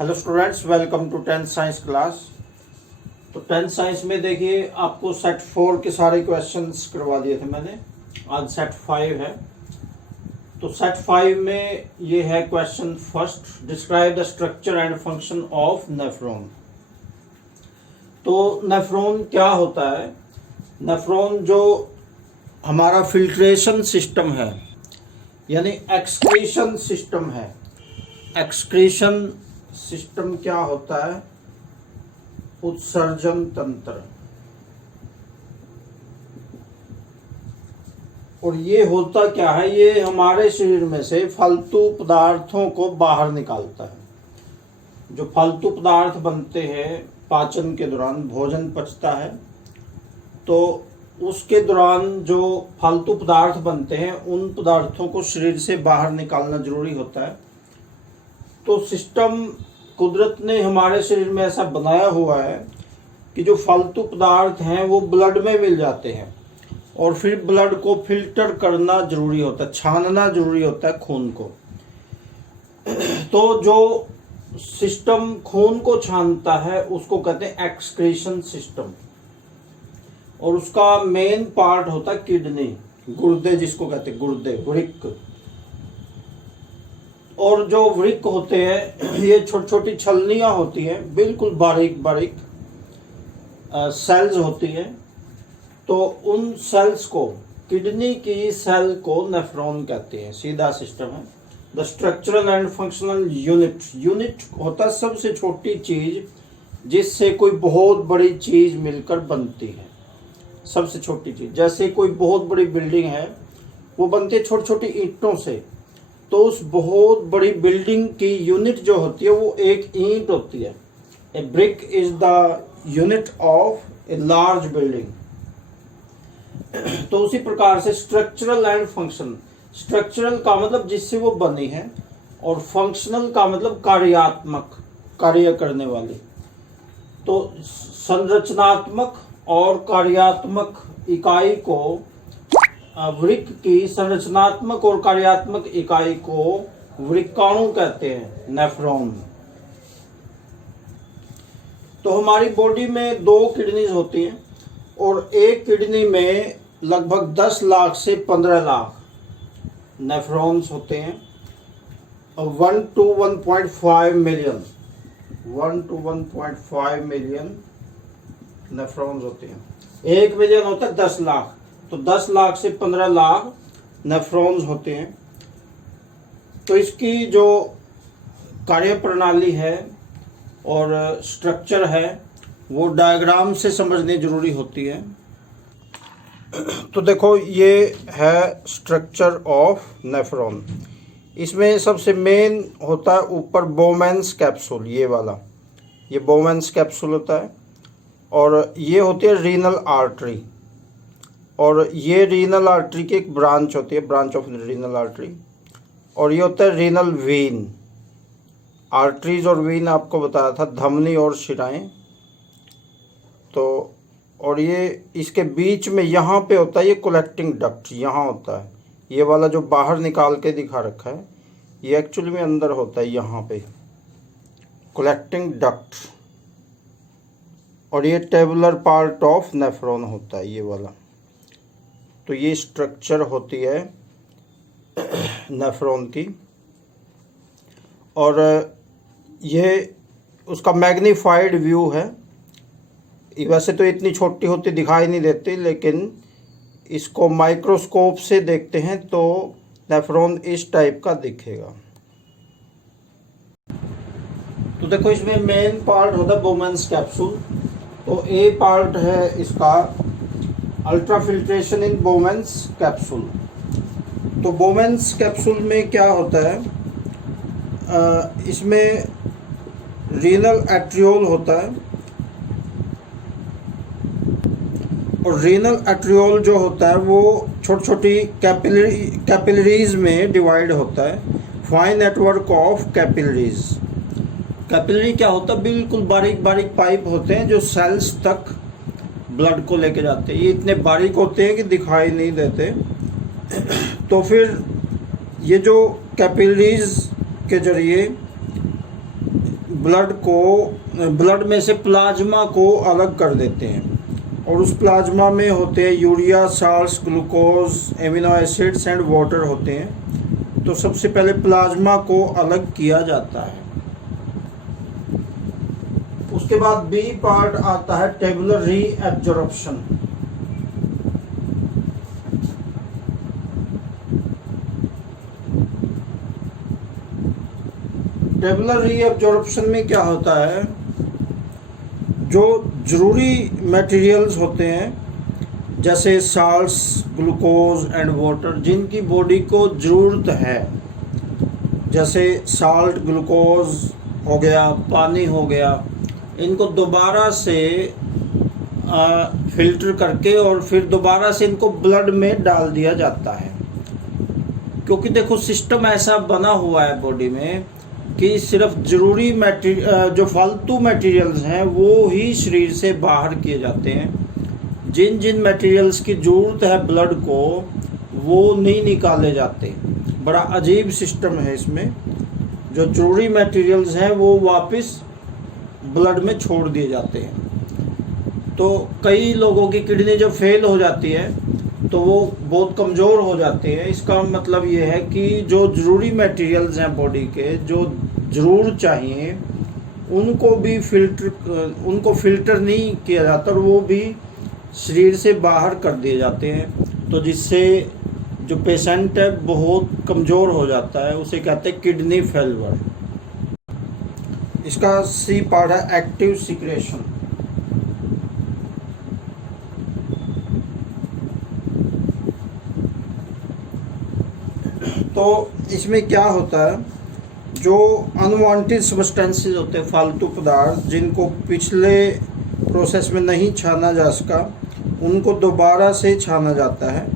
Hello students, welcome to tenth science class. तो tenth science में देखिए, आपको सेट 4 के सारे क्वेश्चंस करवा दिए थे मैंने। आज सेट 5 है। तो सेट 5 में ये है question first, describe the structure and function of nephron. तो नेफ्रॉन क्या होता है? नेफ्रॉन जो हमारा फिल्ट्रेशन सिस्टम है, यानी एक्सक्रीशन सिस्टम है। एक्सक्रीशन सिस्टम क्या होता है? उत्सर्जन तंत्र। और ये होता क्या है? ये हमारे शरीर में से फालतू पदार्थों को बाहर निकालता है। जो फालतू पदार्थ बनते हैं पाचन के दौरान, भोजन पचता है तो उसके दौरान जो फालतू पदार्थ बनते हैं उन पदार्थों को शरीर से बाहर निकालना जरूरी होता है। तो सिस्टम कुदरत ने हमारे शरीर में ऐसा बनाया हुआ है कि जो फालतू पदार्थ हैं वो ब्लड में मिल जाते हैं और फिर ब्लड को फिल्टर करना जरूरी होता है, छानना जरूरी होता है खून को। तो जो सिस्टम खून को छानता है उसको कहते हैं एक्सक्रीशन सिस्टम। और उसका मेन पार्ट होता है किडनी, गुर्दे जिसको कहते हैं, गुर्दे, वृक्क। और जो वृक्क होते हैं ये छोटी छोटी छलनियां होती हैं, बिल्कुल बारीक बारीक सेल्स होती हैं। तो उन सेल्स को, किडनी की सेल को नेफ्रॉन कहते हैं। सीधा सिस्टम है। The structural and functional unit. Unit होता है सबसे छोटी चीज जिससे कोई बहुत बड़ी चीज मिलकर बनती है। सबसे छोटी चीज, जैसे कोई बहुत बड़ी बिल्डिंग है वो बनती है छोटी छोटी ईंटों से। तो उस बहुत बड़ी बिल्डिंग की यूनिट जो होती है वो एक ईंट होती है। A brick is the unit of a large building. तो उसी प्रकार से स्ट्रक्चरल एंड फंक्शन। स्ट्रक्चरल का मतलब जिससे वो बनी है, और फंक्शनल का मतलब कार्यात्मक, कार्य करने वाली। तो संरचनात्मक और कार्यात्मक इकाई को, वृक्क की संरचनात्मक और कार्यात्मक इकाई को वृक्काणु कहते हैं, नेफ्रॉन। तो हमारी बॉडी में 2 किडनीज होती हैं और एक किडनी में लगभग 10 लाख से 15 लाख नेफ्रॉन्स होते हैं। 1 to 1.5 million, 1 to 1.5 million nephrons होते हैं। 1 मिलियन होता है 10 लाख, तो 10 लाख से 15 लाख नेफ्रॉन्स होते हैं। तो इसकी जो कार्य प्रणाली है और स्ट्रक्चर है वो डायग्राम से समझनी जरूरी होती है। तो देखो, ये है स्ट्रक्चर ऑफ नेफ्रॉन। इसमें सबसे मेन होता है ऊपर बोमेंस कैप्सूल, ये वाला, ये बोमेंस कैप्सूल होता है। और ये होती है रीनल आर्टरी, और ये रीनल आर्टरी की एक ब्रांच होती है, ब्रांच ऑफ रीनल आर्टरी। और ये होता है रीनल वेन। आर्टरीज और वेन आपको बताया था, धमनी और शिराएं। तो और ये इसके बीच में यहाँ पे होता है ये कलेक्टिंग डक्ट, यहाँ होता है। ये वाला जो बाहर निकाल के दिखा रखा है ये एक्चुअली में अंदर होता है, यहाँ पे कलेक्टिंग डक्ट। और ये टेबुलर पार्ट ऑफ नेफ्रॉन होता है, ये वाला। तो ये स्ट्रक्चर होती है नेफ्रॉन की। और ये उसका मैग्नीफाइड व्यू है। वैसे तो इतनी छोटी होती दिखाई नहीं देती, लेकिन इसको माइक्रोस्कोप से देखते हैं तो नेफ्रॉन इस टाइप का दिखेगा। तो देखो, इसमें मेन पार्ट होता है बोमेंस कैप्सूल। तो ए पार्ट है इसका अल्ट्रा फिल्ट्रेशन इन बोमेंस कैप्सूल। तो बोमेंस कैप्सूल में क्या होता है? इसमें रीनल एट्रियोल होता है। और रीनल एट्रियोल जो होता है वो छोटी छोटी कैपिलरीज में डिवाइड होता है। Fine network of capillaries. Capillary क्या होता है? बिल्कुल बारीक बारीक पाइप होते हैं जो सेल्स तक ब्लड को लेके जाते हैं। ये इतने बारीक होते हैं कि दिखाई नहीं देते। तो फिर ये जो कैपिलरीज के जरिए ब्लड में से प्लाज्मा को अलग कर देते हैं, और उस प्लाज्मा में होते हैं urea, salts, glucose, amino acids and water होते हैं। तो सबसे पहले प्लाज्मा को अलग किया जाता है। उसके बाद बी पार्ट आता है टेबुलर रीएब्जॉर्प्शन। टेबुलर रीएब्जॉर्प्शन में क्या होता है, जो जरूरी मटेरियल्स होते हैं जैसे साल्ट्स, ग्लूकोज एंड वाटर, जिनकी बॉडी को ज़रूरत है, जैसे साल्ट, ग्लूकोज हो गया, पानी हो गया, इनको दोबारा से फिल्टर करके और फिर दोबारा से इनको ब्लड में डाल दिया जाता है। क्योंकि देखो सिस्टम ऐसा बना हुआ है बॉडी में कि सिर्फ ज़रूरी जो फालतू मटेरियल्स हैं वो ही शरीर से बाहर किए जाते हैं। जिन जिन मटेरियल्स की ज़रूरत है ब्लड को वो नहीं निकाले जाते। बड़ा अजीब सिस्टम है इसमें। जो ज़रूरी मटेरियल्स हैं वो वापस ब्लड में छोड़ दिए जाते हैं। तो कई लोगों की किडनी जब फेल हो जाती है तो वो बहुत कमज़ोर हो जाते हैं। इसका मतलब ये है कि जो ज़रूरी मटेरियल्स हैं बॉडी के, जो ज़रूर चाहिए, उनको फ़िल्टर नहीं किया जाता और वो भी शरीर से बाहर कर दिए जाते हैं। तो जिससे जो पेशेंट है बहुत कमज़ोर हो जाता है, उसे कहते हैं किडनी फेलवर। इसका सी पार्ट है एक्टिव सिक्रेशन। तो इसमें क्या होता है, जो अनवांटेड सब्सटेंसेस होते हैं, फालतू पदार्थ जिनको पिछले प्रोसेस में नहीं छाना जा सका, उनको दोबारा से छाना जाता है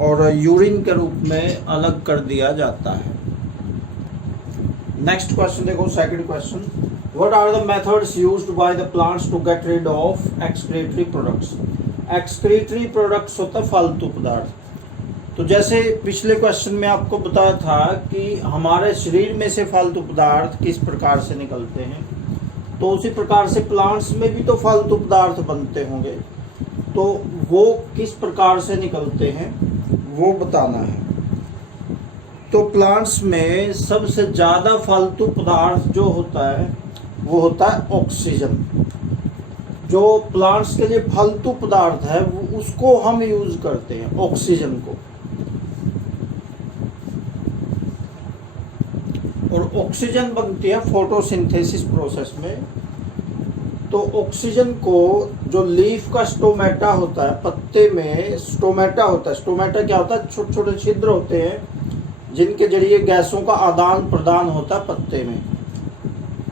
और यूरिन के रूप में अलग कर दिया जाता है। नेक्स्ट क्वेश्चन देखो, second question, what are the methods used by the plants to get rid of excretory products. Excretory products होता है फालतू पदार्थ। तो जैसे पिछले क्वेश्चन में आपको बताया था कि हमारे शरीर में से फालतू पदार्थ किस प्रकार से निकलते हैं, तो उसी प्रकार से प्लांट्स में भी तो फालतू पदार्थ बनते होंगे। तो वो किस प्रकार से निकलते हैं वो बताना है। तो प्लांट्स में सबसे ज़्यादा फालतू पदार्थ जो होता है वो होता है ऑक्सीजन। जो प्लांट्स के लिए फालतू पदार्थ है वो उसको हम यूज़ करते हैं, ऑक्सीजन को। और ऑक्सीजन बनती है फोटोसिंथेसिस प्रोसेस में। तो ऑक्सीजन को जो लीफ का स्टोमेटा होता है, पत्ते में स्टोमेटा होता है। स्टोमेटा क्या होता है, छोटे छोटे छिद्र होते हैं जिनके जरिए गैसों का आदान प्रदान होता है पत्ते में।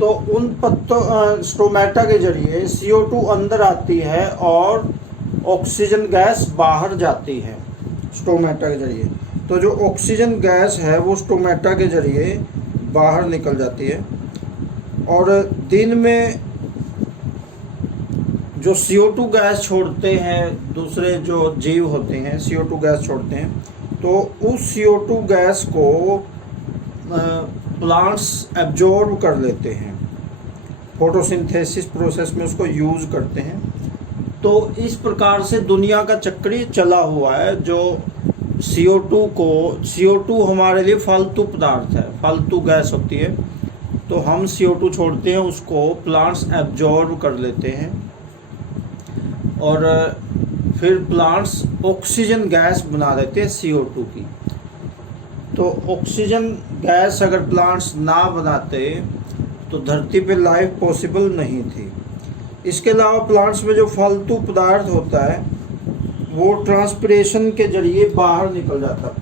तो उन पत्तों स्टोमेटा के जरिए CO2 अंदर आती है और ऑक्सीजन गैस बाहर जाती है स्टोमेटा के जरिए। तो जो ऑक्सीजन गैस है वो स्टोमेटा के जरिए बाहर निकल जाती है। और दिन में जो CO2 गैस छोड़ते हैं दूसरे जो जीव होते हैं, CO2 गैस छोड़ते हैं, तो उस CO2 गैस को प्लांट्स एब्जॉर्ब कर लेते हैं, फोटोसिंथेसिस प्रोसेस में उसको यूज़ करते हैं। तो इस प्रकार से दुनिया का चक्र चला हुआ है। जो CO2 हमारे लिए फालतू पदार्थ है, फालतू गैस होती है। तो हम CO2 छोड़ते हैं, उसको प्लांट्स एब्जॉर्ब कर लेते हैं और फिर प्लांट्स ऑक्सीजन गैस बना देते हैं CO2 की। तो ऑक्सीजन गैस अगर प्लांट्स ना बनाते तो धरती पे लाइफ पॉसिबल नहीं थी। इसके अलावा प्लांट्स में जो फालतू पदार्थ होता है वो ट्रांसपिरेशन के जरिए बाहर निकल जाता है।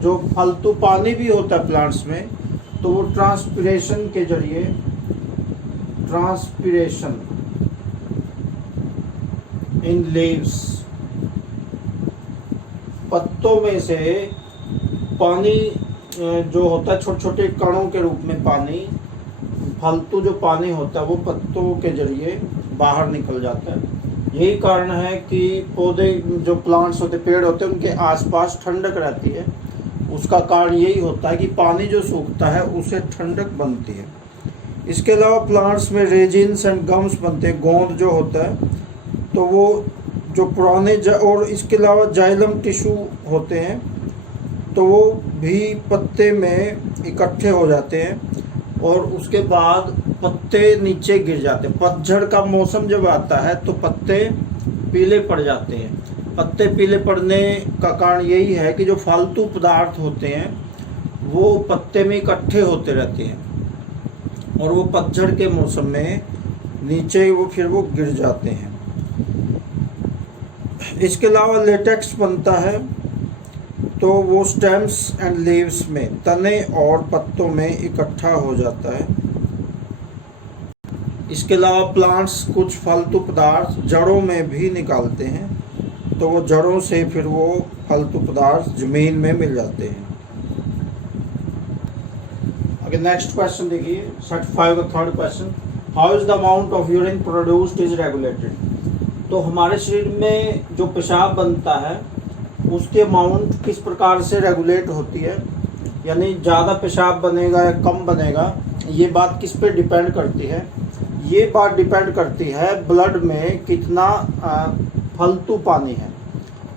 जो फालतू पानी भी होता है प्लांट्स में, तो वो ट्रांसपिरेशन के जरिए, ट्रांसपिरेशन इन लीव्स, पत्तों में से पानी जो होता है छोटे छोटे कणों के रूप में पानी, फालतू जो पानी होता है वो पत्तों के जरिए बाहर निकल जाता है। यही कारण है कि पौधे जो प्लांट्स होते, पेड़ होते हैं, उनके आसपास ठंडक रहती है। उसका कारण यही होता है कि पानी जो सूखता है उससे ठंडक बनती है। इसके अलावा प्लांट्स में रेजिन्स एंड गम्स बनते हैं, गोंद जो होता है, तो वो जो पुराने और इसके अलावा जाइलम टिश्यू होते हैं, तो वो भी पत्ते में इकट्ठे हो जाते हैं और उसके बाद पत्ते नीचे गिर जाते हैं। पतझड़ का मौसम जब आता है तो पत्ते पीले पड़ जाते हैं। पत्ते पीले पड़ने का कारण यही है कि जो फालतू पदार्थ होते हैं वो पत्ते में इकट्ठे होते रहते हैं और वो पतझड़ के मौसम में नीचे फिर वो गिर जाते हैं। इसके अलावा लेटेक्स बनता है, तो वो स्टेम्स एंड लीव्स में, तने और पत्तों में इकट्ठा हो जाता है। इसके अलावा प्लांट्स कुछ फालतू पदार्थ जड़ों में भी निकालते हैं, तो वो जड़ों से फिर वो फालतू पदार्थ जमीन में मिल जाते हैं। आगे नेक्स्ट क्वेश्चन देखिए, 35 का third question, how is the amount of urine produced is regulated. तो हमारे शरीर में जो पेशाब बनता है उसकी अमाउंट किस प्रकार से रेगुलेट होती है, यानी ज़्यादा पेशाब बनेगा या कम बनेगा, ये बात किस पे डिपेंड करती है। ये बात डिपेंड करती है ब्लड में कितना फालतू पानी है।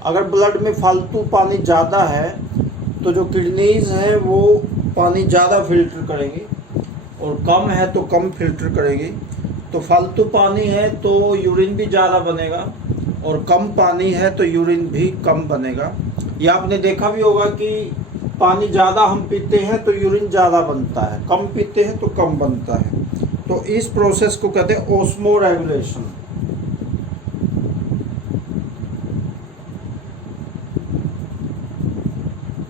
अगर ब्लड में फालतू पानी ज़्यादा है तो जो किडनीज हैं वो पानी ज़्यादा फिल्टर करेंगी और कम है तो कम फिल्टर करेगी। तो फालतू पानी है तो यूरिन भी ज़्यादा बनेगा और कम पानी है तो यूरिन भी कम बनेगा। या आपने देखा भी होगा कि पानी ज़्यादा हम पीते हैं तो यूरिन ज़्यादा बनता है, कम पीते हैं तो कम बनता है। तो इस प्रोसेस को कहते हैं osmo regulation.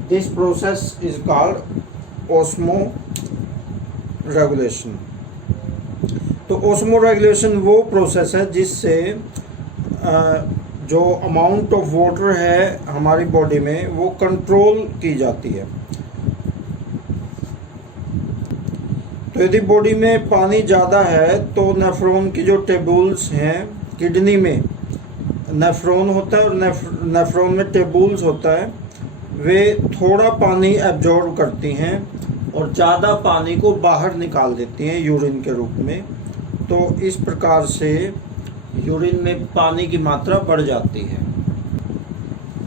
This process is called osmo regulation. तो ओस्मो रेगुलेशन वो प्रोसेस है जिससे जो अमाउंट ऑफ वाटर है हमारी बॉडी में वो कंट्रोल की जाती है। तो यदि बॉडी में पानी ज़्यादा है तो नेफ्रॉन की जो टेबुल्स हैं, किडनी में नेफ्रॉन होता है और नेफ्रॉन में टेबुल्स होता है, वे थोड़ा पानी एब्जॉर्ब करती हैं और ज़्यादा पानी को बाहर निकाल देती हैं यूरिन के रूप में। तो इस प्रकार से यूरिन में पानी की मात्रा बढ़ जाती है।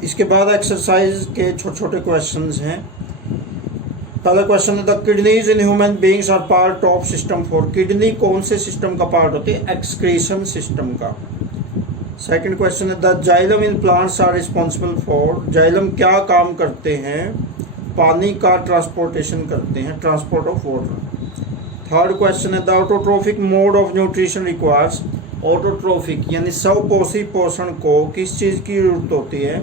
इसके बाद एक्सरसाइज के छोटे छोटे क्वेश्चंस हैं। पहला क्वेश्चन है, the kidneys in human beings are part of system 4। Kidney कौन से सिस्टम का पार्ट होती है? एक्सक्रीशन सिस्टम का। सेकंड क्वेश्चन है, the xylem in plants are responsible for. Xylem क्या काम करते हैं? पानी का ट्रांसपोर्टेशन करते हैं, transport of water. Third question है, the autotrophic mode of nutrition requires. Autotrophic यानी स्वपोषी पोषण को किस चीज़ की जरूरत होती है?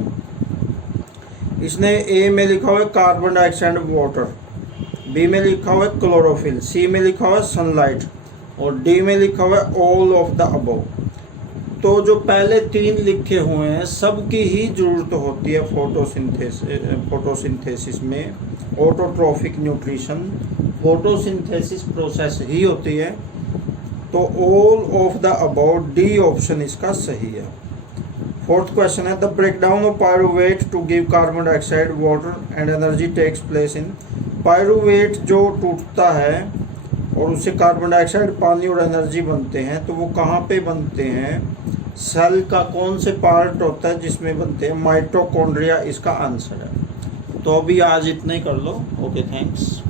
इसने ए में लिखा हुआ है कार्बन डाइऑक्साइड वाटर, बी में लिखा हुआ है क्लोरोफिल, सी में लिखा हुआ है सनलाइट और डी में लिखा हुआ है ऑल ऑफ द अबव। तो जो पहले तीन लिखे हुए हैं सबकी ही जरूरत होती है फोटोसिंथेसिस में। ऑटोट्रोफिक न्यूट्रिशन फोटोसिंथेसिस प्रोसेस ही होती है। तो all of the above, D option इसका सही है। फोर्थ क्वेश्चन है, the breakdown of pyruvate to give carbon dioxide water and energy takes place in. Pyruvate जो टूटता है और उससे कार्बन डाइऑक्साइड, पानी और एनर्जी बनते हैं, तो वो कहाँ पे बनते हैं? सेल का कौन से पार्ट होता है जिसमें बनते हैं? माइटोकॉन्ड्रिया इसका आंसर है। तो अभी आज इतना ही कर लो। Okay, thanks.